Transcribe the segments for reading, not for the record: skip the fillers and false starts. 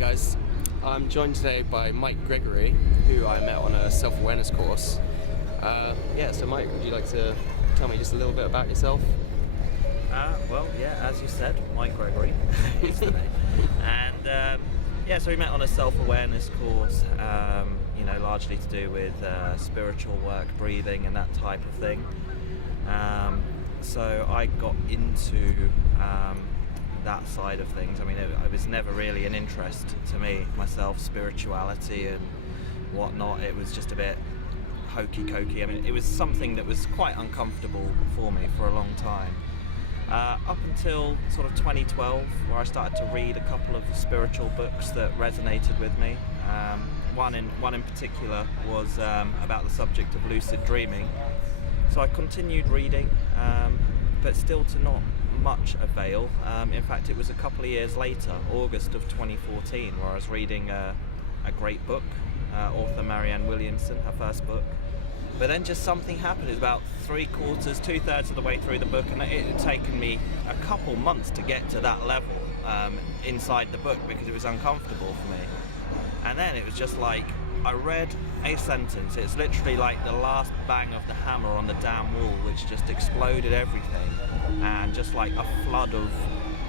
guys, I'm joined today by Mike Gregory, who I met on a self-awareness course. So Mike, would you like to tell me just a little bit about yourself? As you said, Mike Gregory is the name. And so we met on a self-awareness course, largely to do with spiritual work, breathing and that type of thing. So I got into that side of things. I mean, it was never really an interest to me, myself, spirituality and whatnot. It was just a bit hokey-cokey. I mean, it was something that was quite uncomfortable for me for a long time. Up until sort of 2012, where I started to read a couple of spiritual books that resonated with me. One in particular was about the subject of lucid dreaming. So I continued reading, but still to not much avail. In fact, it was a couple of years later, August of 2014, where I was reading a great book, author Marianne Williamson, her first book. But then just something happened. It was about 2/3 of the way through the book, and it had taken me a couple months to get to that level inside the book because it was uncomfortable for me. And then it was just like, I read a sentence. It's literally like the last bang of the hammer on the damn wall, which just exploded everything. And just like a flood of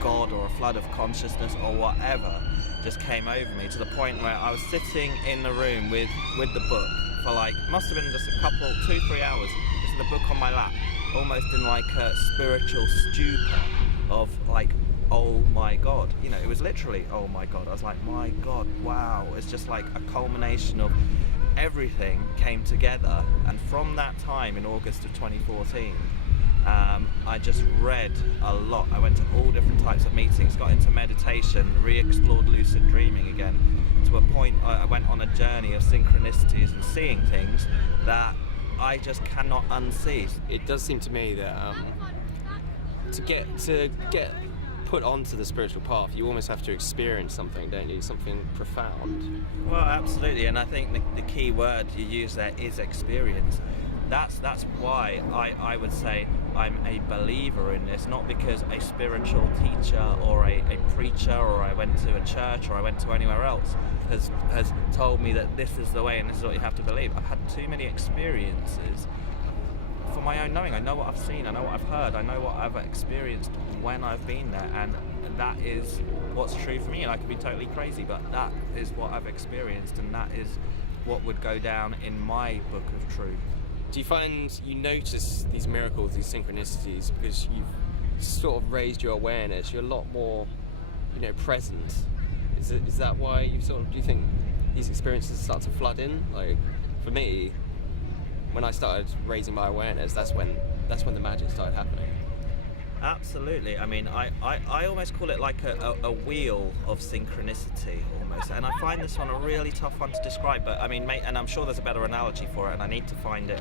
God or a flood of consciousness or whatever just came over me, to the point where I was sitting in the room with the book for must have been just a couple, 2-3 hours, just the book on my lap, almost in like a spiritual stupor of like, oh my God. It was literally, oh my God. I was like, my God, wow. It's just like a culmination of everything came together. And from that time in August of 2014, I just read a lot. I went to all different types of meetings, got into meditation, re-explored lucid dreaming again, to a point I went on a journey of synchronicities and seeing things that I just cannot unsee. It does seem to me that to get put onto the spiritual path, you almost have to experience something, don't you? Something profound. Well, absolutely, and I think the key word you use there is experience. That's why I would say I'm a believer in this, not because a spiritual teacher or a preacher or I went to a church or I went to anywhere else has told me that this is the way and this is what you have to believe. I've had too many experiences for my own knowing. I know what I've seen, I know what I've heard, I know what I've experienced when I've been there, and that is what's true for me. And I could be totally crazy, but that is what I've experienced, and that is what would go down in my book of truth. Do you find you notice these miracles, these synchronicities, because you've sort of raised your awareness? You're a lot more, present. Is that why do you think these experiences start to flood in? Like, for me, when I started raising my awareness, that's when the magic started happening. Absolutely. I mean, I almost call it like a wheel of synchronicity almost, and I find this one a really tough one to describe, but I mean, and I'm sure there's a better analogy for it, and I need to find it,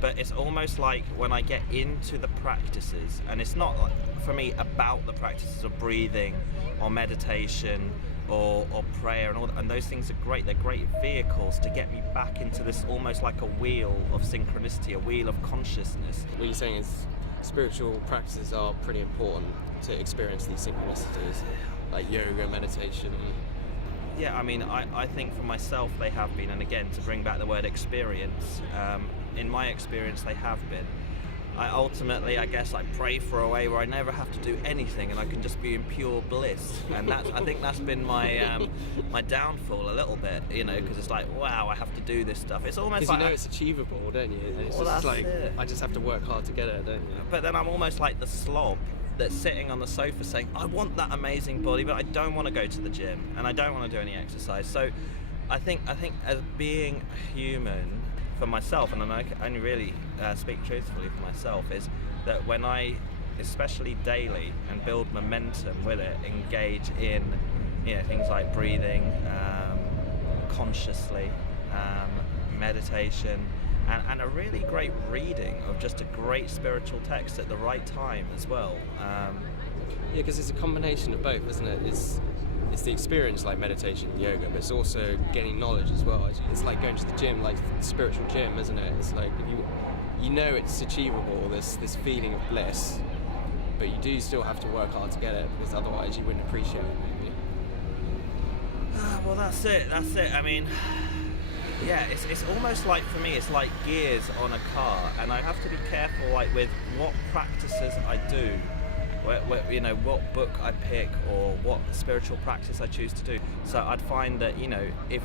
but it's almost like when I get into the practices, and it's not for me about the practices of breathing or meditation or prayer and those things are great. They're great vehicles to get me back into this almost like a wheel of synchronicity, a wheel of consciousness. What you're saying is spiritual practices are pretty important to experience these synchronicities, like yoga, meditation. Yeah, I mean, I think for myself they have been, and again, to bring back the word experience, in my experience they have been. I guess I pray for a way where I never have to do anything and I can just be in pure bliss, and I think that's been my my downfall a little bit, because it's like, wow, I have to do this stuff. It's almost like it's achievable, don't you? It's well, just like it. I just have to work hard to get it, don't you? But then I'm almost like the slob that's sitting on the sofa saying, I want that amazing body, but I don't want to go to the gym and I don't want to do any exercise. So I think as being human, for myself, and I can only really speak truthfully for myself, is that when I, especially daily, and build momentum with it, engage in things like breathing, consciously, meditation, and a really great reading of just a great spiritual text at the right time as well. Yeah, because it's a combination of both, isn't it? It's the experience like meditation and yoga, but it's also gaining knowledge as well. It's like going to the gym, like the spiritual gym, isn't it? It's like if you know it's achievable, this feeling of bliss, but you do still have to work hard to get it, because otherwise you wouldn't appreciate it, maybe. Well, that's it. I mean, yeah, it's almost like, for me, it's like gears on a car, and I have to be careful, like, with what practices I do, you know, what book I pick or what spiritual practice I choose to do. So I'd find that, you know, if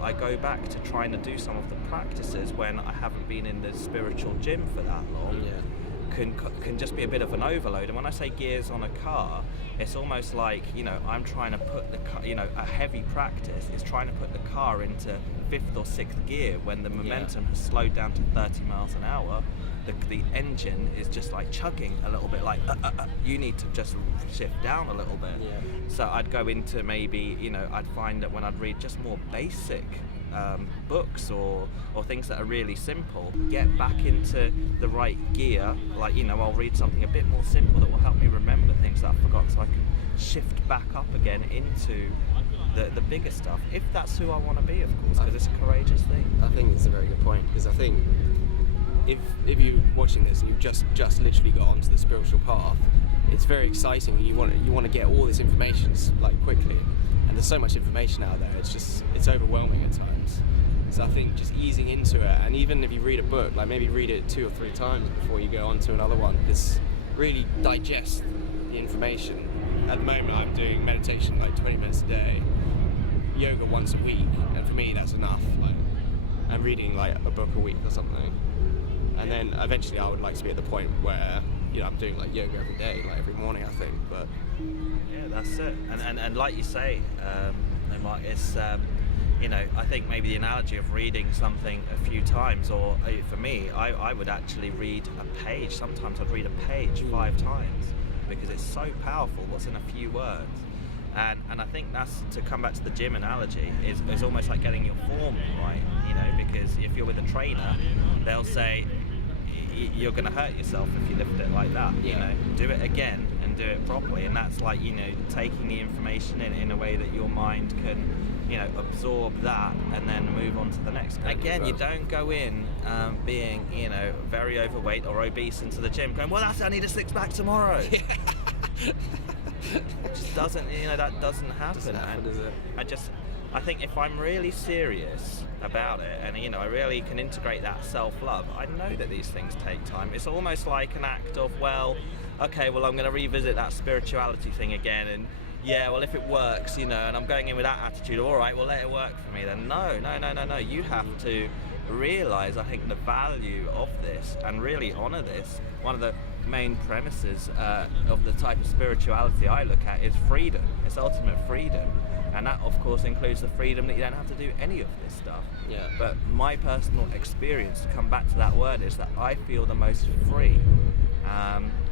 I go back to trying to do some of the practices when I haven't been in the spiritual gym for that long, can just be a bit of an overload. And when I say gears on a car, it's almost like, you know, I'm trying to put the car, you know, a heavy practice is trying to put the car into 5th or 6th gear when the momentum has slowed down to 30 miles an hour. The engine is just like chugging a little bit, like you need to just shift down a little bit. So I'd go into, maybe, you know, I'd find that when I'd read just more basic books or things that are really simple, get back into the right gear, like, you know, I'll read something a bit more simple that will help me remember things that I've forgotten, so I can shift back up again into the bigger stuff, if that's who I want to be, of course, because it's a courageous thing. I think it's a very good point, because I think if you're watching this and you've just literally got onto the spiritual path, it's very exciting. You want to get all this information like quickly, and there's so much information out there. It's overwhelming at times. So I think just easing into it, and even if you read a book, like maybe read it 2 or 3 times before you go on to another one, because really digest the information. At the moment, I'm doing meditation like 20 minutes a day, yoga once a week, and for me that's enough. Like, I'm reading like a book a week or something. And then eventually I would like to be at the point where, you know, I'm doing like yoga every day, like every morning, I think. But yeah, that's it. And like you say, Mark, it's you know, I think maybe the analogy of reading something a few times, or for me, I would actually read a page. Sometimes I'd read a page 5 times because it's so powerful what's in a few words. And I think that's, to come back to the gym analogy, is almost like getting your form right, you know, because if you're with a trainer, they'll say you're going to hurt yourself if you lift it like that, you know, do it again and do it properly. And that's like, you know, taking the information in a way that your mind can, you know, absorb that and then move on to the next. Again, you don't go in being, you know, very overweight or obese into the gym going, well, I need a 6-pack tomorrow. It just doesn't, you know, that doesn't happen. Does it? I think if I'm really serious about it, and, you know, I really can integrate that self-love, I know that these things take time. It's almost like an act of, well, okay, well, I'm going to revisit that spirituality thing again, and yeah, well, if it works, you know, and I'm going in with that attitude, all right, well, let it work for me then. No. You have to realize, I think, the value of this and really honor this. One of the main premises of the type of spirituality I look at is freedom. It's ultimate freedom, and that of course includes the freedom that you don't have to do any of this stuff. But my personal experience, to come back to that word, is that I feel the most free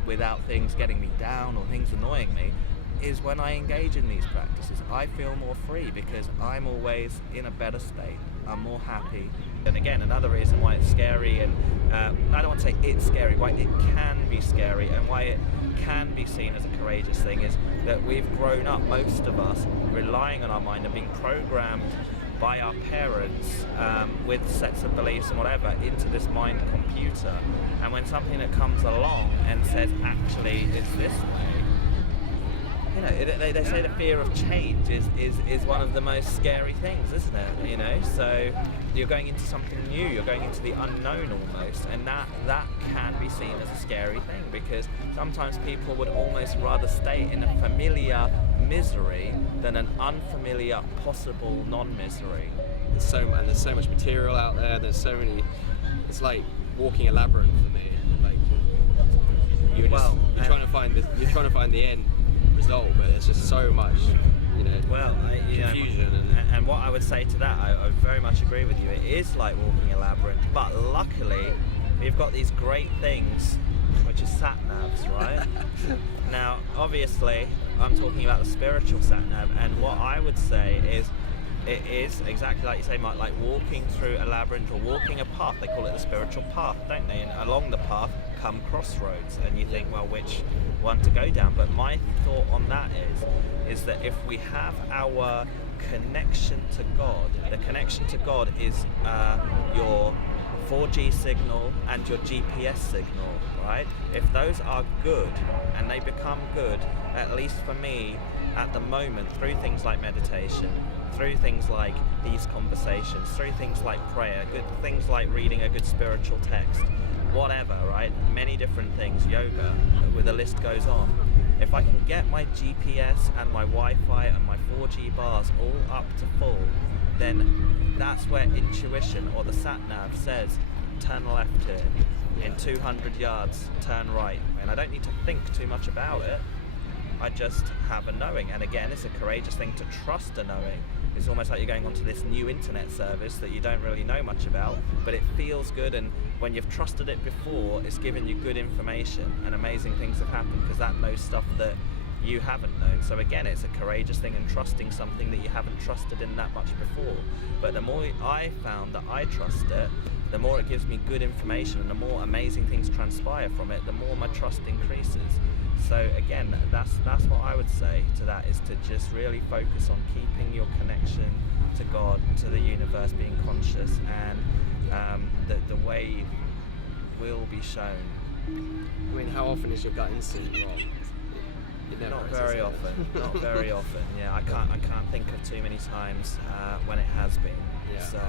without things getting me down or things annoying me, is when I engage in these practices. I feel more free because I'm always in a better state. I'm more happy. And again, another reason why it's scary, and I don't want to say it's scary, why it can be scary and why it can be seen as a courageous thing, is that we've grown up, most of us, relying on our mind and being programmed by our parents with sets of beliefs and whatever into this mind computer. And when something that comes along and says, actually, it's this way, you know, they say the fear of change is one of the most scary things, isn't it? You know, so you're going into something new, you're going into the unknown almost, and that can be seen as a scary thing, because sometimes people would almost rather stay in a familiar misery than an unfamiliar possible non-misery. There's so much material out there. There's so many. It's like walking a labyrinth for me. Like you're trying to find the end result, but there's just so much, you know, confusion. And what I would say to that, I very much agree with you. It is like walking a labyrinth, but luckily we've got these great things, which is sat-navs, right? Now, obviously, I'm talking about the spiritual sat-nav, and what I would say is, it is exactly like you say, Mike, like walking through a labyrinth or walking a path. They call it the spiritual path, don't they? And along the path come crossroads, and you think, well, which one to go down? But my thought on that is that if we have our connection to God, the connection to God is your 4G signal and your GPS signal, right? If those are good and they become good, at least for me, at the moment, through things like meditation, through things like these conversations, through things like prayer, good things like reading a good spiritual text, whatever, right? Many different things, yoga, the list goes on. If I can get my GPS and my Wi-Fi and my 4G bars all up to full, then that's where intuition or the sat-nav says, turn left here, in 200 yards, turn right. And I don't need to think too much about it. I just have a knowing. And again, it's a courageous thing to trust a knowing. It's almost like you're going onto this new internet service that you don't really know much about, but it feels good, and when you've trusted it before, it's given you good information, and amazing things have happened because that knows stuff that you haven't known. So again, it's a courageous thing and trusting something that you haven't trusted in that much before. But the more I found that I trust it, the more it gives me good information, and the more amazing things transpire from it, the more my trust increases. So again, that's what I would say to that, is to just really focus on keeping your connection to God, to the universe, being conscious, and the way will be shown. I mean, how often is your gut instinct wrong? Not very often. Not very often. Yeah, I can't think of too many times when it has been. Yeah. So